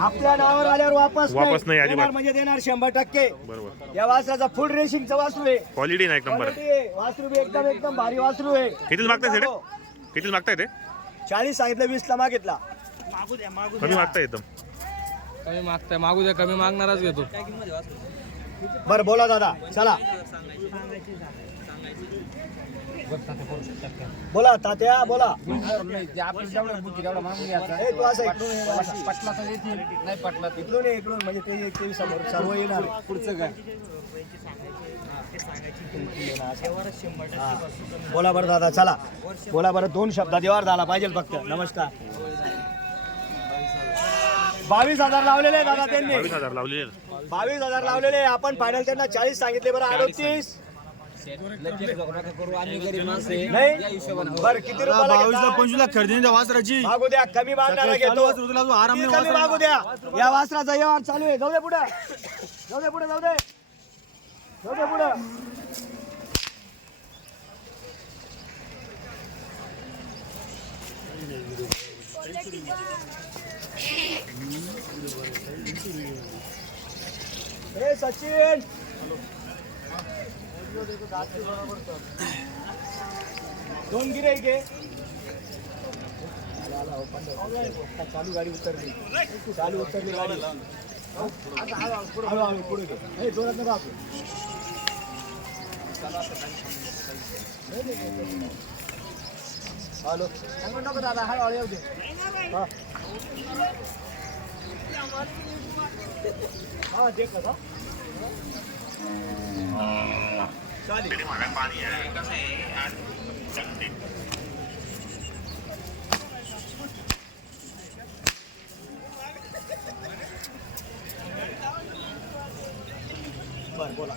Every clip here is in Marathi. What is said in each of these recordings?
आपल्या नावावर आल्यावर वापस वापस नाही अजिबात. देणार म्हणजे देणार शंभर टक्के. बरोबर. या वासराचा फुल रेसिंगचा वासरू आहे. क्वालिटी ना एक नंबर. Quality आहे. वासरू बी एकदम एकदम भारी वासरू आहे. कितीला मागताय सेठ कितीला मागताय ते? चाळीस सांगितलं वीस ला मागितला. कमी मागताय एकदम. कमी मागताय मागू द्या कमी मागणारच घेतो. बरं बोला दादा. चला. बोला तात्या बोला. ए, तू असं इकडून. इकडून म्हणजे ते ते समोर सर्व येणार. पुढचं काय. बोला बरं दादा चला. बोला बरं दोन शब्दात व्यवहार झाला पाहिजे फक्त. नमस्कार. बावीस हजार लावलेले आहे दादा त्यांनी. बावीस हजार लावलेले बावीस हजार लावलेले आहे. आपण फायनल त्यांना चाळीस सांगितले बरं अडतीस. बरं किती रुपयाला घेता? पंचवीस खरेदी त्या वासराची. मागू द्या कमी मागणारा घेतो. आराम किती कमी मागू द्या? या वासराचा व्यवहार चालू आहे. जाऊ दे पुढे. जाऊ दे पुढे जाऊ दे. जाऊ दे पुढे. ए सचिन. दोन गिरे घे चालू गाडी उतरली चालू उतरली गाडी. आता हळू- हळूहळू पुढे घे. हे जोरात नका आपलं. हॅलो. सांगू नको दादा हळूहळू येऊ दे. हा. हा देख का चालेल बरं बोला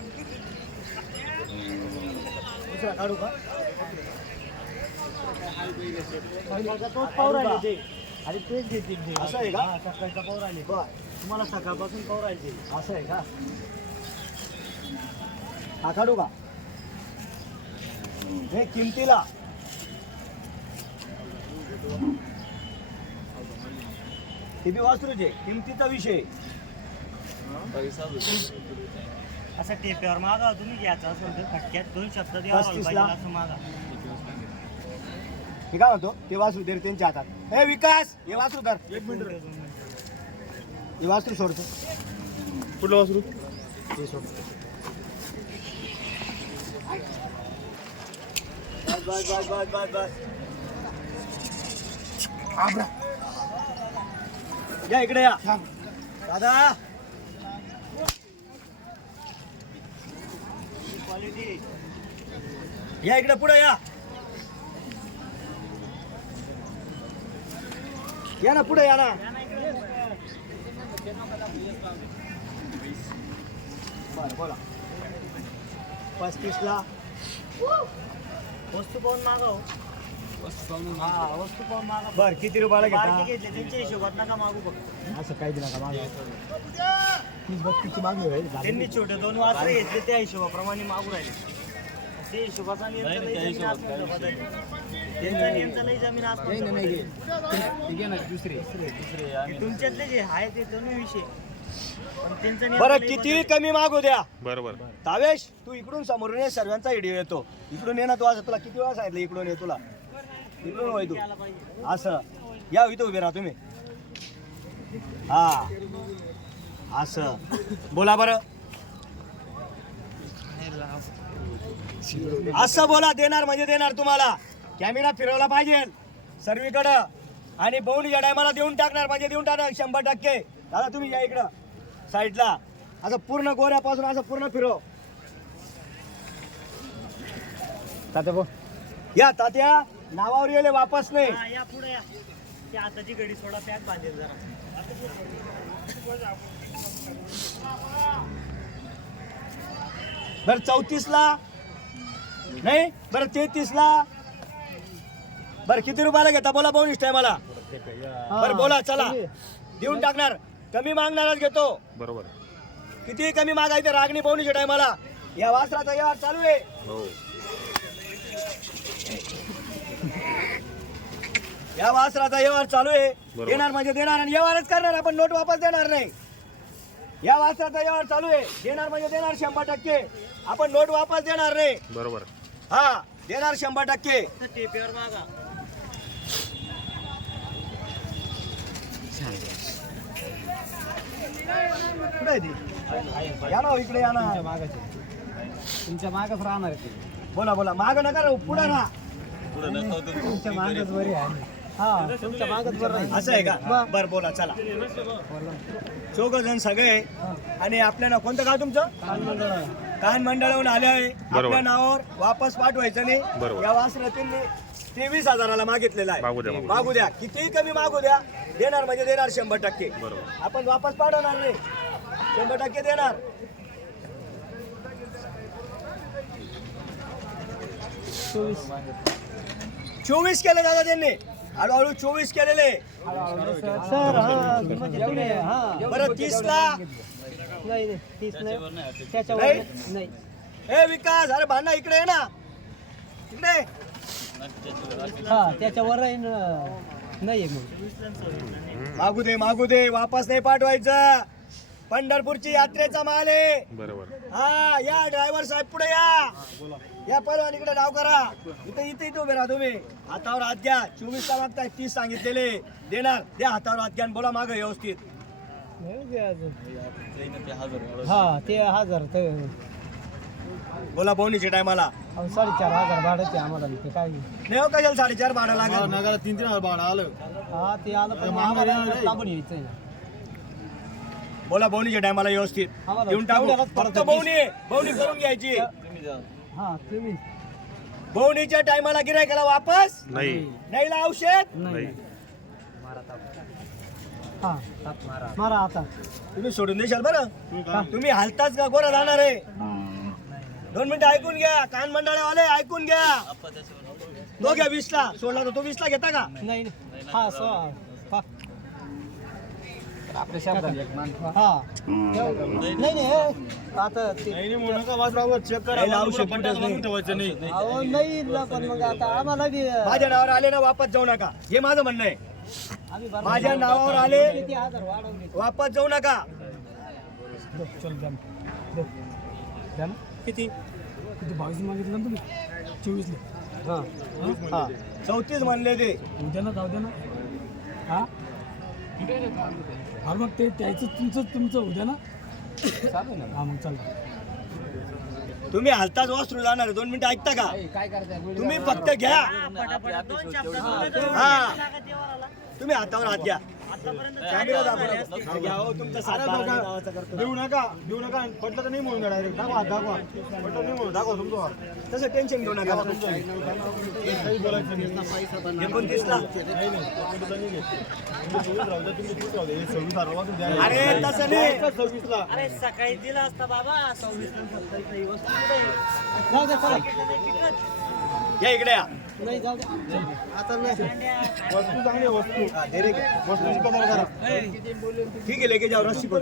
दुसरा काढू का तोच पाव राहिले अरे तेच देतील असं आहे का सकाळचा पाव राहिले बर तुम्हाला सकाळपासून पाव राहिले असं आहे का हा काढू का हे किमतीला. हे बी वासरूचे किमतीचा विषय. असं टेप्यावर मागा तुम्ही घ्यायचं असेल तर फटक्यात दोन शब्द द्यावा. पाहिजे असं मागा. मी काय म्हणतो ते वासरू दे रे त्यांच्या हातात. हे विकास हे वासरू धर एक मिनिट हे वासरू सोडतो. कुठलं वासरू? हे सोडतो. बस बस बस बस बस या इकडे या. दादा. क्वालिटी या इकडे पुढे या. या ना पुढे या ना. बरं बोला. पस्तीस ला वस्तू पाहून मागा हो. हा वस्तू पाहून मागा बर किती रुपयाला बारकी घेता? घेतली त्यांच्या हिशोबात नका मागू फक्त. असं काही नका मागे. तीस बत्तीसची मागणी होईल. त्यांनी छोटे दोन वासरे घेतले त्या हिशोबाप्रमाणे मागू राहिले. ते हिशोबाचा नियम तर लई जमीन आसमान बदलली. त्यांचा नियमचा लई जमीन आसमान बदलली. तुमच्यातले जे आहे ते दोन्ही विषय. पण त्यांचा नियम बरं किती कमी मागू द्या. बरोबर. तावेश तू इकडून समोरून ये सर्वांचा व्हिडिओ येतो. इकडून ये ना तू असं तुला किती वेळा सांगितलं इकडून ये तुला? इकडून होय तू. असं. या इथं उभे राहा तुम्ही. हा. असं. बोला बरं. असं बोला देणार म्हणजे देणार तुम्हाला. कॅमेरा फिरवला पाहिजे. सर्वीकडं. आणि बवणीच्या टायमाला देऊन टाकणार म्हणजे देऊन टाकणार शंभर टक्के. दादा तुम्ही या इकडं साईडला. असं पूर्ण गोऱ्यापासून असं पूर्ण फिरव तात्या भाऊ. या तात्या. नावावर गेले वापस नाही. या पुढे या. आताची घडी सोडा पॅक बांधेल जरा. बरं चौतीस ला नाही बरं तेहतीस ला बरं किती रुपयाला घेता? बोला बोनिस टायमाला बरं बोला चला. देऊन टाकणार. कमी मागणारच घेतो. बरोबर. किती कमी मागायचं रागणी बोनीच्या टायमाला. या वासराचा व्यवहार चालू आहे. हो. या वासराचा व्यवहार चालू आहे. देणार म्हणजे देणार आणि व्यवहारच करणार. आपण नोट वापस देणार नाही. या वासराचा व्यवहार चालू आहे. देणार म्हणजे देणार शंभर टक्के. आपण नोट वापस देणार नाही बरोबर. हा देणार शंभर टक्के. तर टेपेवर मागा कुठे आहे ती? या ना हो, इकडे या ना. तुमच्या मागच राहणार बोला बोला. माग नका राहू, पुढे राहा. तुमच्या मागच बरी आहे. हा तुमच्या बरं असं आहे का? बर बोला चला. चौघ जण सगळे आणि आपल्याला कोणतं गाव तुमचं? कान मंडळाहून आले आहे. आपल्या नावावर वापस पाठवायचं नाही. बरोबर. या वासरातींनी तेवीस हजाराला मागितलेला आहे. मागू द्या, मागू द्या. मागू द्या. कितीही कमी मागू द्या. देणार म्हणजे देणार शंभर टक्के. बरोबर. आपण वापस पाठवणार नाही. शंभर टक्के देणार. चोवीस केले दादा त्यांनी. हळूहळू चोवीस केलेले. सर बरं तीस ला नाही. तीस नाही. नाही? त्याच्यावर नाही ए विकास अरे भांडा इकडे ये ना. इकडे हा त्याच्यावर नाही आहे मग मागू दे मागू दे. वापस नाही पाठवायचं. पंढरपूरची यात्रेचा माल आहे. बरोबर. हा या ड्रायव्हर साहेब पुढे या. या परवान इकडे नाव करा. इथे इथे इथे उभे राहा तुम्ही. हातावर हात घ्या. चोवीस ला मागताय तीस सांगितलेले. देणार. द्या हातावर हात घ्या बोला माग व्यवस्थित. हा ते हजार ते बोला बोनीच्या टायमाला साडेचार हजार भाडं आम्हाला ते काय? नाही हो कशाला साडेचार भाडं लागेल? नगरात तीन तीन हजार भाडं आलं. हा ते आलं पण मग आम्हाला लांबून यायचंय. ना बोला बोनीच्या टायमाला व्यवस्थित. देऊन टाकू. फक्त बोवणी बोवणी करून घ्यायची. हा तुम्ही. बोवणीच्या टायमाला गिरायकाला वापस? नाही. नाही ला औषध? नाही हा. मारा. आता. तुम्ही सोडून देशाल बरं? तुम्ही हालताच का? गोरा जाणार आहे. दोन मिनिटं ऐकून घ्या. कान मंडळावाले ऐकून घ्या. तो घ्या वीस ला सोडला तर तो वीस ला घेता का? नाही नाही. हा. हा. नाही नाही हे, आता ते नाही ला औषध कुठंच नाही. अहो नाही ना पण मग आता आम्हाला बी माझ्या नावावर आले ना वापस जाऊ नका. हे माझं म्हणणं आहे. आम्ही बरोबर- माझ्या नावावर आले किती हजार वाढवले. वापस जाऊ नका. किती? किती बावीस मागितलं ना तुम्ही? चोवीस हा. हा. चौतीस म्हणले ते. उद्या ना जाऊ द्या ना. हा? हा मग ते त्याचं तुमचं तुमचं उद्या ना चालेल ना. हा मग चला तुम्ही हालताच वासरू जाणार आहे. दोन मिनिटं ऐकता का? काय तुम्ही फक्त घ्या. हा. तुम्ही हातावर हात घ्या. हा. देऊ नका देऊ नका. पटलं तर नाही म्हणून डायरेक्ट दाखवा दाखवा. पटलं नाही म्हणून. दाखवा तुमचं तसं टेन्शन घेऊ नका. काही बोलायचं अरे तसं नाही. सव्वीसला. अरे सकाळी दिला असता बाबा सव्वीस सत्तावीस या इकडे या. नाही जाऊ द्या आता नाही. वस्तू चांगली वस्तू. वस्तूची करा ठीक आहे लेके जाऊ रस्सी को